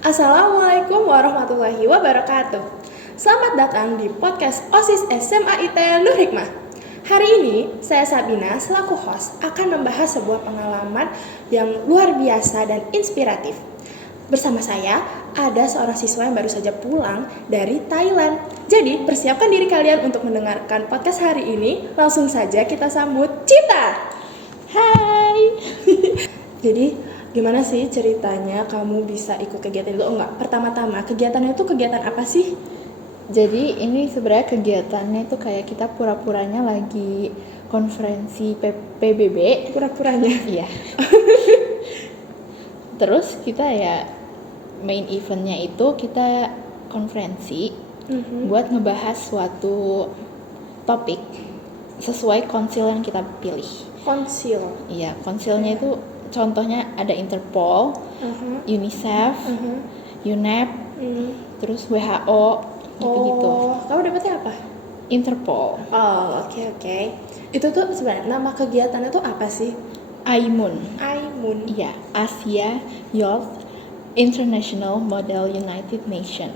Assalamualaikum warahmatullahi wabarakatuh. Selamat datang di podcast OSIS SMA IT Nur Hikmah. Hari ini, saya Sabina selaku host akan membahas sebuah pengalaman yang luar biasa dan inspiratif. Bersama saya, ada seorang siswa yang baru saja pulang dari Thailand. Jadi, persiapkan diri kalian untuk mendengarkan podcast hari ini. Langsung saja kita sambut Cita. Hai. Jadi, gimana sih ceritanya kamu bisa ikut kegiatan itu? Oh enggak, pertama-tama kegiatannya itu kegiatan apa sih? Jadi ini sebenarnya kegiatannya itu kayak kita pura-puranya lagi konferensi PBB. Pura-puranya? Iya. Terus kita ya main eventnya itu kita konferensi buat ngebahas suatu topik sesuai konsil yang kita pilih. Konsil? Iya, konsilnya itu contohnya ada Interpol, UNICEF, UNEP, terus WHO, gitu-gitu. Oh, kamu dapetnya apa? Interpol. Oh, oke. Itu tuh sebenarnya nama kegiatannya tuh apa sih? AIMUN. AIMUN. Iya, Asia Youth International Model United Nation.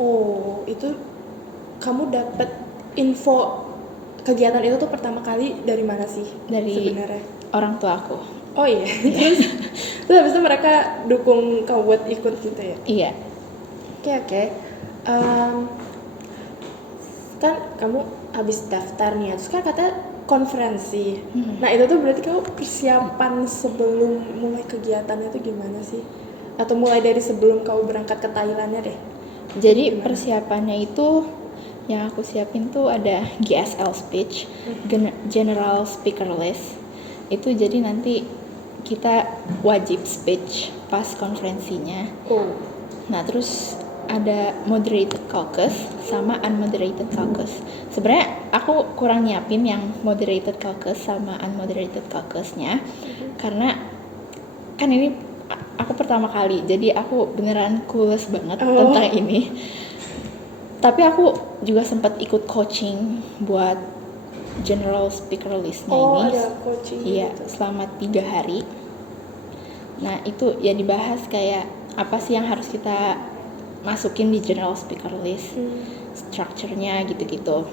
Oh, itu kamu dapet info kegiatan itu tuh pertama kali dari mana sih? Dari sebenarnya orang tua aku. Oh iya. Terus habis itu mereka dukung kamu buat ikut gitu ya? Iya. Oke. Kan kamu habis daftar nih, terus kan katanya konferensi. Nah itu tuh berarti kamu persiapan sebelum mulai kegiatannya itu gimana sih? Atau mulai dari sebelum kamu berangkat ke Thailandnya deh? Jadi persiapannya itu yang aku siapin tuh ada GSL speech, General Speaker List. Itu jadi nanti kita wajib speech pas konferensinya. Oh. Nah terus ada moderated caucus sama unmoderated caucus. Sebenarnya aku kurang nyiapin yang moderated caucus sama unmoderated caucusnya karena kan ini aku pertama kali, jadi aku beneran clueless banget tentang ini. Tapi aku juga sempat ikut coaching buat general speaker listnya ini. Oh, ada coaching. Iya, gitu. selama 3 hari. Nah itu ya dibahas kayak apa sih yang harus kita masukin di general speaker list, structure-nya gitu-gitu.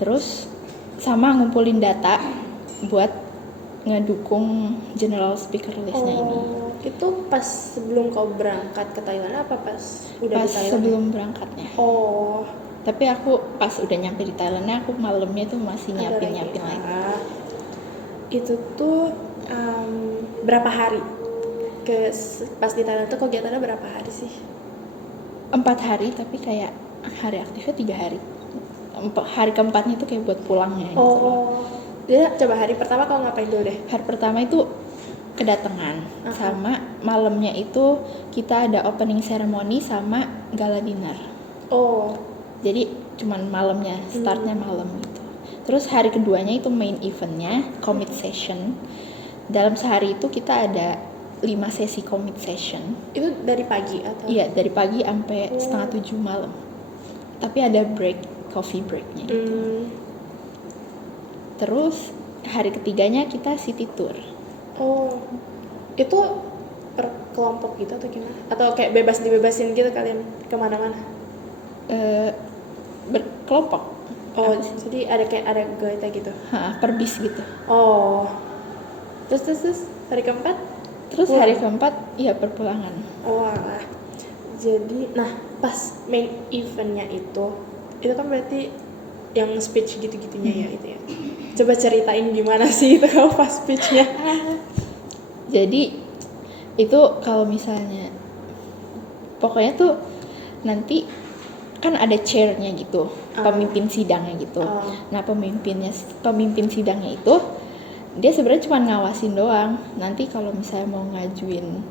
Terus sama ngumpulin data buat ngedukung general speaker list-nya ini. Itu pas sebelum kau berangkat ke Thailand apa pas udah Pas di Thailand? sebelum berangkatnya. Oh. Tapi aku pas udah nyampe di Thailandnya, aku malamnya tuh masih nyiapin lagi. Itu tuh berapa hari? Pas di Thailand tuh kegiatannya berapa hari sih? 4 hari, tapi kayak hari aktifnya 3 hari. Hari keempatnya itu kayak buat pulangnya gitu. Jadi coba hari pertama kau ngapain dulu deh? Hari pertama itu kedatangan, sama malamnya itu kita ada opening ceremony sama gala dinner. Oh. Jadi cuman malamnya, startnya malam gitu. Terus hari keduanya itu main eventnya, commit session. Dalam sehari itu kita ada 5 sesi commit session. Itu dari pagi atau? Iya, dari pagi sampai 6:30 malam. Tapi ada break, coffee breaknya gitu. Terus hari ketiganya kita city tour. Oh, itu per kelompok gitu atau gimana? Atau kayak dibebasin gitu kalian kemana-mana? Berkelompok. Oh, jadi ada guide gitu? Per bis gitu. Oh, terus hari keempat? Terus hari keempat ya perpulangan. Oh alah. Jadi, nah pas main eventnya itu kan berarti yang speech gitu-gitunya ya itu ya. Coba ceritain gimana sih itu kalau pas speechnya. Jadi itu kalau misalnya pokoknya tuh nanti kan ada chairnya gitu, pemimpin sidangnya gitu. Nah pemimpin sidangnya itu dia sebenarnya cuma ngawasin doang. Nanti kalau misalnya mau ngajuin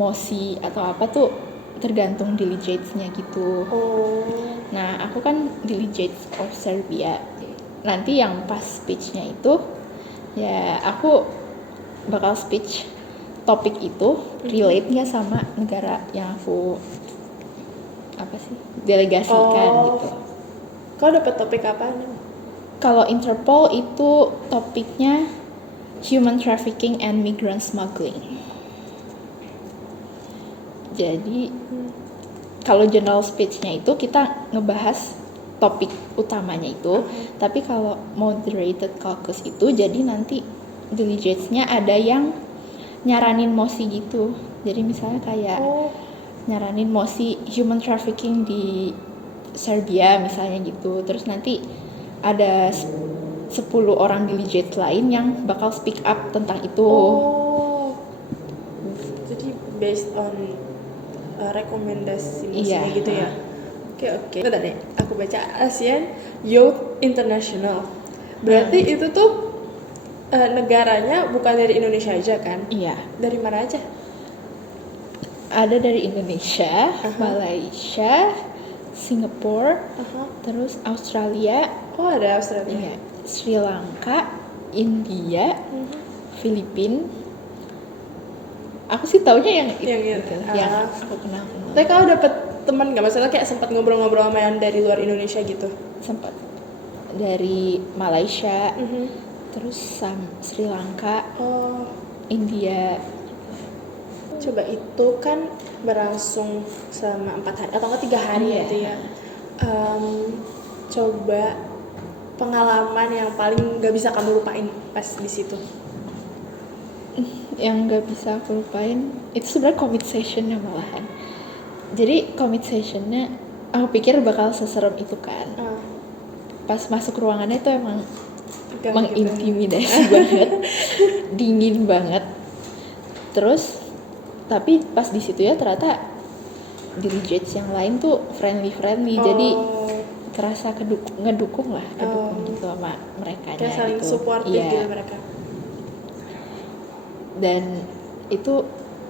mosi atau apa tuh tergantung delegates-nya gitu. Nah aku kan delegates of Serbia. Nanti yang pas speech-nya itu ya aku bakal speech topik itu relate-nya sama negara yang aku delegasikan gitu. Kau dapet topik apa nih? Kalau Interpol itu topiknya human trafficking and migrant smuggling. Jadi kalau general speech-nya itu kita ngebahas topik utamanya itu, tapi kalau moderated caucus itu jadi nanti delegates-nya ada yang nyaranin mosi gitu. Jadi misalnya kayak nyaranin mosi human trafficking di Serbia misalnya gitu. Terus nanti ada 10 orang delegates lain yang bakal speak up tentang itu. Jadi based on rekomendasi Iya. gitu ya. Oke. Bentar deh, aku baca ASEAN Youth International. Berarti itu tuh negaranya bukan dari Indonesia aja kan? Iya. Dari mana aja? Ada dari Indonesia, Malaysia, Singapura, terus Australia, Ada Australia. iya, Sri Lanka, India, Filipina. Aku sih taunya yang Yang aku kenal. Tapi kalau dapet teman nggak, maksudnya kayak sempat ngobrol-ngobrol sama yang dari luar Indonesia gitu? Sempat dari Malaysia, terus Sri Lanka, India. Coba itu kan berlangsung selama 4 hari atau enggak 3 hari Iya. gitu ya. Coba pengalaman yang paling nggak bisa kamu lupain pas di situ. Yang nggak bisa aku lupain itu sebenarnya commit sessionnya malahan. Jadi commit sessionnya aku pikir bakal seserem itu kan. Pas masuk ruangannya itu emang mengintimidasi banget, dingin banget. Terus tapi pas di situ ya ternyata delegates yang lain tuh friendly, jadi kerasa ngedukung gitu sama mereka. Kayak saling gitu. supportive gitu mereka. Dan itu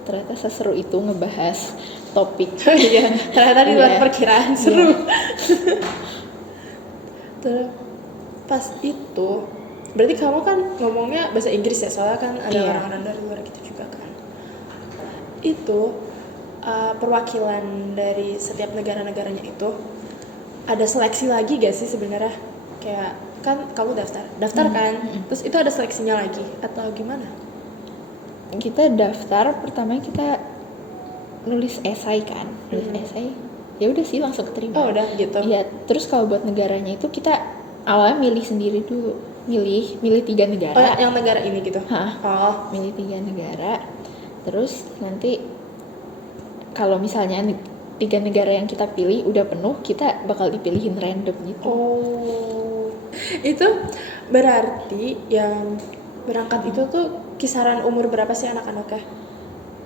ternyata seseru itu ngebahas topik. Iya, ternyata di luar perkiraan seru. Terus pas itu berarti kamu kan ngomongnya bahasa Inggris ya, soalnya kan ada orang-orang dari luar gitu juga kan. Itu perwakilan dari setiap negara-negaranya itu ada seleksi lagi gak sih sebenarnya? Kayak kan kamu daftar kan, terus itu ada seleksinya lagi atau gimana? Kita daftar, pertama kita nulis esai kan, esai ya udah sih langsung keterima. Udah gitu. Iya, terus kalau buat negaranya itu kita awalnya milih sendiri dulu, milih 3 negara. Yang negara ini gitu. Milih 3 negara, terus nanti kalau misalnya 3 negara yang kita pilih udah penuh, kita bakal dipilihin random gitu. Itu berarti yang berangkat itu tuh kisaran umur berapa sih anak-anaknya?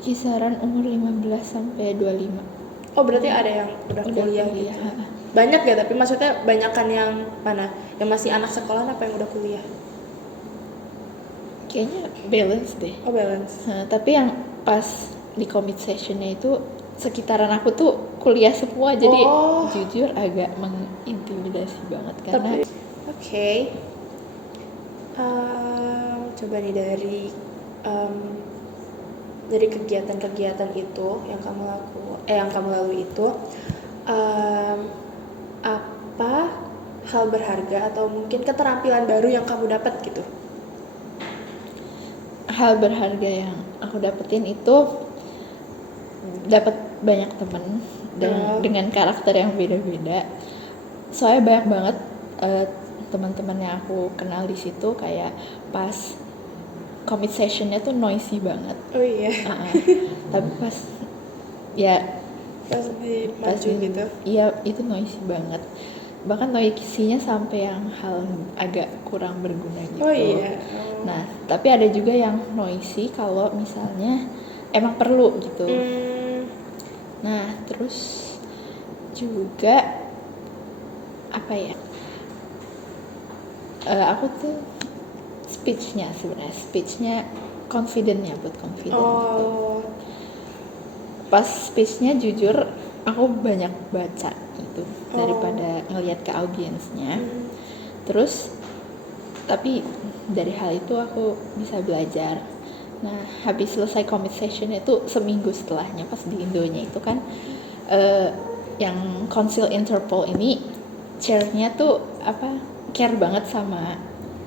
Kisaran umur 15 sampai 25. Berarti ada yang udah kuliah gitu. Banyak gak, tapi maksudnya banyakan yang mana? Yang masih anak sekolah apa yang udah kuliah? Kayaknya balance deh. Balance. Tapi yang pas di commit sessionnya itu sekitaran aku tuh kuliah semua, jadi jujur agak mengintimidasi banget karena. Coba nih dari kegiatan-kegiatan itu yang kamu lalui itu, apa hal berharga atau mungkin keterampilan baru yang kamu dapat gitu? Hal berharga yang aku dapetin itu dapat banyak temen dengan karakter yang beda-beda. Soalnya banyak banget teman-teman yang aku kenal di situ, kayak pas commit sessionnya tuh noisy banget. Tapi pas di maju gitu. Iya, itu noisy banget. Bahkan noisy-nya sampai yang hal agak kurang berguna gitu. Nah, tapi ada juga yang noisy kalau misalnya emang perlu gitu. Nah, terus juga apa ya? Aku tuh speechnya confident-nya buat confident gitu. Pas speechnya jujur aku banyak baca gitu daripada ngelihat ke audiensnya. Terus tapi dari hal itu aku bisa belajar. Nah, habis selesai commit session itu seminggu setelahnya pas di Indonya itu kan yang Council Interpol ini chairnya tuh care banget sama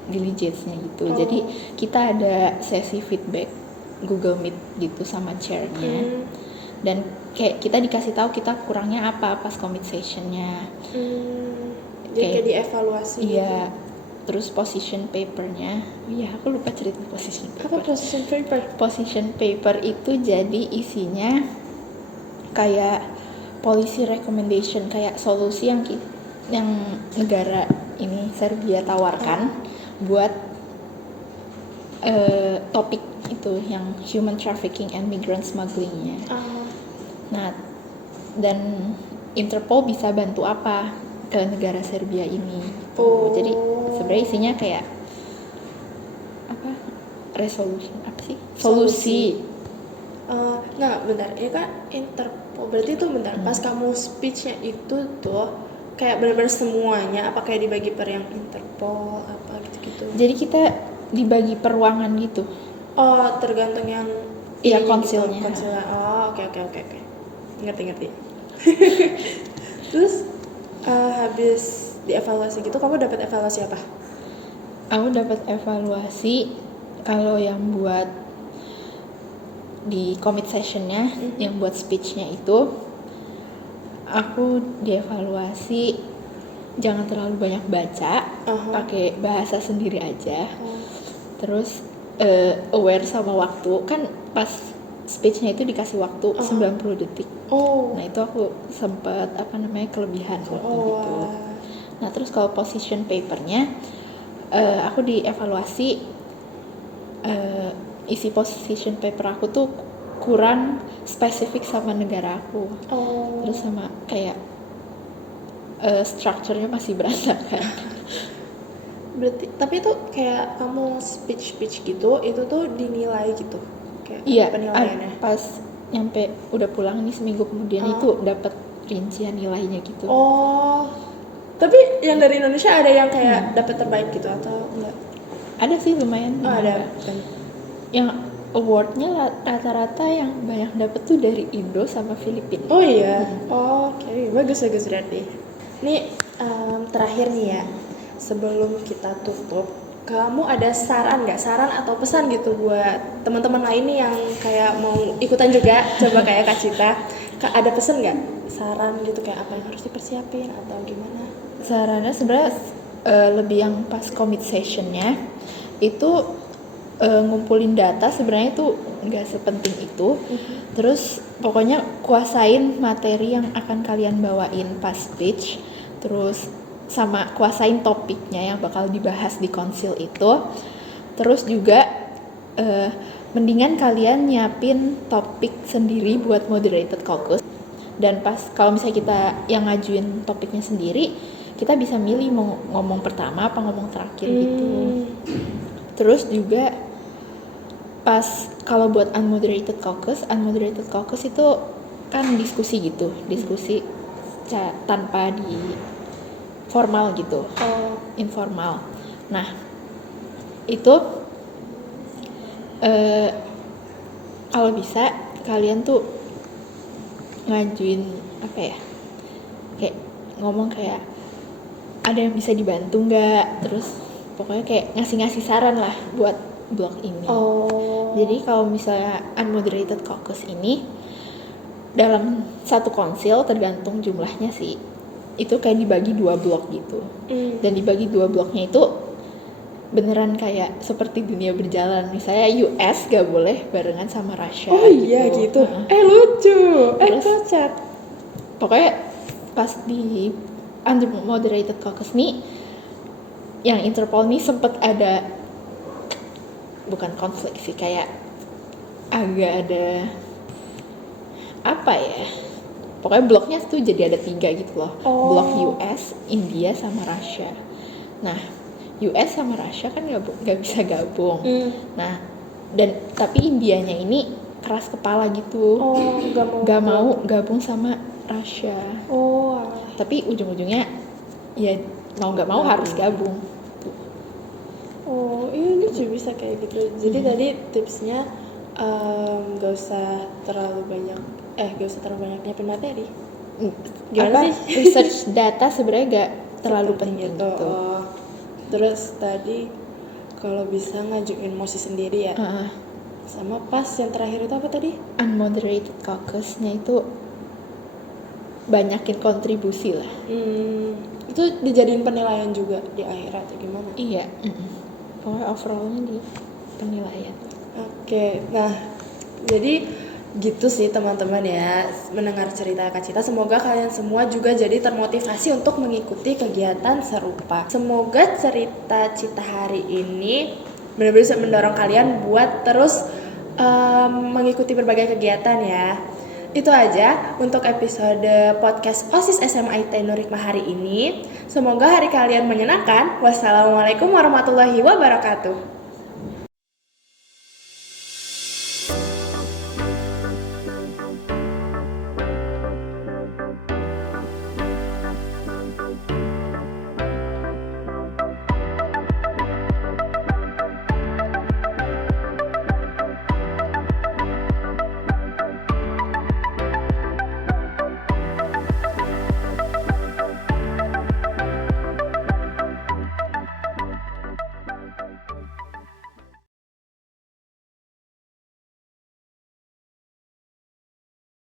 delegates-nya gitu. Jadi kita ada sesi feedback Google Meet gitu sama chairnya. dan kayak kita dikasih tahu kita kurangnya apa pas commit sessionnya. Jadi kayak dievaluasi. Iya. Terus position papernya, iya aku lupa cerita position paper. Apa position paper? Position paper itu jadi isinya kayak policy recommendation, kayak solusi yang negara ini Serbia tawarkan buat topik itu yang human trafficking and migrant smugglingnya. Nah, dan Interpol bisa bantu apa ke negara Serbia ini? Jadi sebenarnya isinya kayak apa? Resolution apa sih? Solusi. Nah, bentar, ini kan Interpol. Berarti itu bentar, pas kamu speech-nya itu tuh kayak benar-benar semuanya, apa kayak dibagi per yang Interpol apa gitu-gitu? Jadi kita dibagi per ruangan gitu. Oh, tergantung yang Iya, ininya konsilnya. Gitu, konsilnya. Oh, oke. Ngerti. Terus habis dievaluasi gitu, kamu dapat evaluasi apa? Aku dapat evaluasi kalau yang buat di commit sessionnya, yang buat speechnya itu, aku dievaluasi jangan terlalu banyak baca, pakai bahasa sendiri aja. Terus aware sama waktu, kan pas speechnya itu dikasih waktu 90 detik. Nah itu aku sempat kelebihan waktu gitu. Nah terus kalau position papernya, aku dievaluasi isi position paper aku tuh kurang spesifik sama negara aku. Terus sama kayak strukturnya masih berantakan. Berarti, tapi itu kayak kamu speech gitu, itu tuh dinilai gitu, kayak Iya, penilaiannya. pas nyampe udah pulang nih seminggu kemudian itu dapat rincian nilainya gitu. Tapi yang dari Indonesia ada yang kayak dapat terbaik gitu atau enggak? Ada sih lumayan. Ada. Yang awardnya rata-rata yang banyak dapet tuh dari Indo sama Filipina. Oh iya. Oke. Bagus berarti. Ini terakhir nih ya, sebelum kita tutup, kamu ada saran atau pesan gitu buat teman-teman lain nih yang kayak mau ikutan juga, coba kayak Kak Cita, ada pesan nggak? Saran gitu kayak apa yang harus dipersiapin atau gimana? Sarannya sebenarnya lebih yang pas commit sessionnya itu ngumpulin data sebenarnya itu nggak sepenting itu. Terus pokoknya kuasain materi yang akan kalian bawain pas speech, terus sama kuasain topiknya yang bakal dibahas di konsil itu. Terus juga mendingan kalian nyiapin topik sendiri buat moderated caucus. Dan pas kalau misalnya kita yang ngajuin topiknya sendiri, kita bisa milih mau ngomong pertama apa ngomong terakhir gitu. Terus juga pas kalau buat unmoderated caucus itu kan diskusi gitu, tanpa di formal gitu, informal. Nah itu kalau bisa kalian tuh ngajuin kayak ngomong kayak ada yang bisa dibantu nggak, terus pokoknya kayak ngasih saran lah buat blog ini. Jadi kalau misalnya unmoderated caucus ini dalam satu konsil tergantung jumlahnya sih, itu kayak dibagi 2 blok gitu. Dan dibagi 2 bloknya itu beneran kayak seperti dunia berjalan. Misalnya US gak boleh barengan sama Russia. Iya gitu. Lucu. Kocak. Pokoknya pas di unmoderated caucus nih, yang Interpol nih sempet ada, bukan konflik sih, kayak agak ada pokoknya bloknya tuh jadi ada 3 gitu loh. Blok US, India sama Russia. Nah US sama Russia kan gak bisa gabung. Nah tapi Indianya ini keras kepala gitu, gak mau gabung sama Russia. Tapi ujung-ujungnya ya mau gak mau harus gabung. Ini juga bisa kayak gitu. Jadi tadi tipsnya gak usah terlalu banyak nyiapin materi. Gimana sih? Research data sebenarnya gak terlalu penting gitu. Terus tadi kalau bisa ngajuin mosi sendiri ya. Sama pas yang terakhir itu apa tadi? Unmoderated caucus-nya itu banyakin kontribusi lah. Itu dijadiin penilaian juga di akhir atau gimana? Iya. Pokoknya overall-nya di penilaian. Oke, nah jadi gitu sih teman-teman ya, mendengar cerita Kak Cita. Semoga kalian semua juga jadi termotivasi untuk mengikuti kegiatan serupa. Semoga cerita Cita hari ini benar-benar bisa mendorong kalian buat terus mengikuti berbagai kegiatan ya. Itu aja untuk episode podcast OSIS SMA IT Nur Hikmah hari ini. Semoga hari kalian menyenangkan. Wassalamualaikum warahmatullahi wabarakatuh.